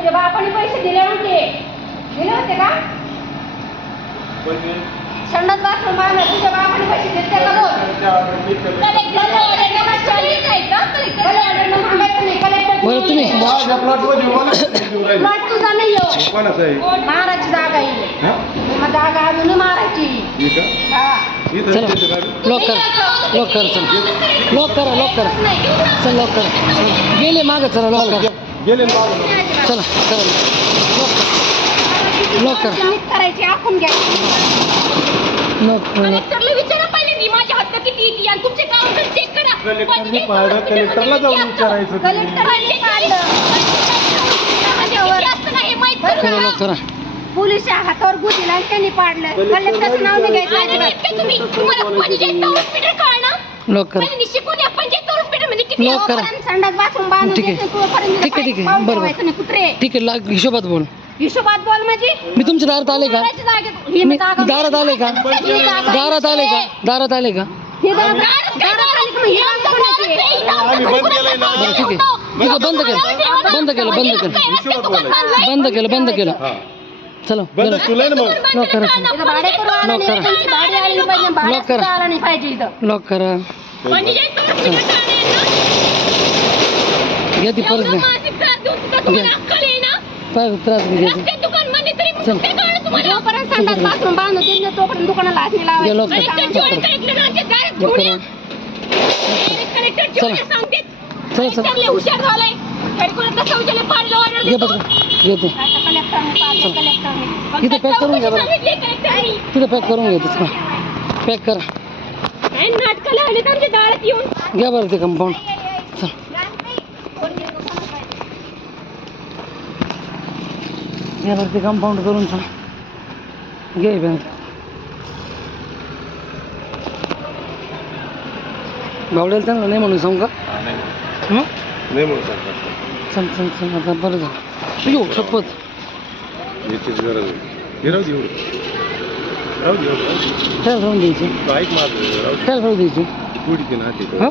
तुझ्या बापाने पैसे दिले होते का? संडास बाथरूम बांधलं तुझ्या बापाने पैसे देते का बोल? बरं तुम्ही प्लॉट तुझा नाही हो, मारायची जागा आहे. मग जागा अजूनही मारायची. चला लॉक कर चल लॉक करा चल लॉक करा गेले मागं चला लॉक करा चला करा लॉक करा करायची आखून घ्या. कलेक्टरला विचारा पहिले मी माझ्या हद्द किती येते आणि तुमचे काउंटर चेक करा. कलेक्टरला जाऊन विचारायचं. लॉक करा पोलिसच्या हातावर गुदिला आणि त्यांनी पाडलं. कलेक्टरचं नाव नाही घ्यायचं. लॉक करा लॉक करा संडास बाथरूम बांधून ठीक आहे. देते तोपर्यंत ठीक आहे बरोबर कुत्रे ठीक आहे हिशोबात बोल हिशोबात बोल म्हणजे मी तुमच्या दारात आले का मारायची जागेत- ही मी जागा- दारात आले का ही जागा- दारात आले का दारात आले का ही जागा- दारात आली का मग ही जागा कोणाची आहे? आम्ही बंद केलंय ना. बरं ठीक आहे ठीक आहे बंद केलं चला बंद तुला ना मग लॉक करा इथं भाडेकरू आला लॉक नाही, करा. त्यांची भाडी आली पाहिजे, भाडं लॉक करा. सुद्धा आलं नाही पाहिजे इथं. लॉक करा घ्या ती परत घ्या त्रास घ्यायची चल जोपर्यंत संडास बाथरूम बांधून देत नाही, तोपर्यंत दुकानाला हात नाही घ्या लॉक लावायचं. करा चला हुशार झालाय घे पटकन घेते आता कलेक्टरने पाडलं, कलेक्टरने. इथे पॅक करून घ्या बरं तिथे पॅक करून घ्या तिथं पॅक करा नाटकाला आले तर आमच्या दारात येऊन घ्या बरं ते कंपाऊंड चल घ्या बरं ते कंपाऊंड करून चल घे बँक भावड्याला त्यांना नाही म्हणून सांगू का हं? नाही म्हणून सांगतात. चल आता बरं झालं यो शपथ याचीच गरज आहे. हे राहू दे एवढं. राहू दे. त्याला राहून द्यायची बाईक माझं राहू दे. त्याला राहू द्यायची पुढची नाते हां